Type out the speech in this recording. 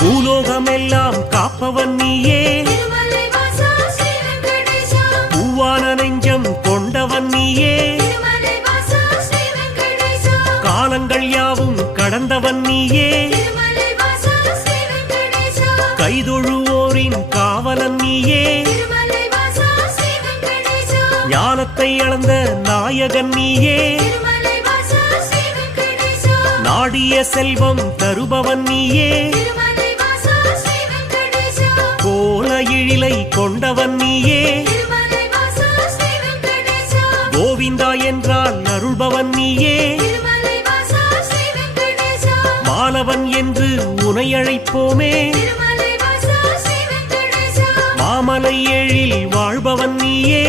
பூலோகமெல்லாம் காப்பவன் நீயே, பூவான நெஞ்சம் கொண்டவன் நீயே, காலங்கள் யாவும் கடந்தவன் நீயே, கைதொழுவோரின் காவலன் நீயே, ஞானத்தை அளந்த நாயகன் நீயே, நாடிய செல்வம் தருபவன் நீயே, கோல எழிலை கொண்டவன் நீயே, கோவிந்தா என்றால் அருள்பவன் நீயே, மாலவன் என்று உனை அழைப்போமே, மாமலை எழில் வாழ்பவன் நீயே,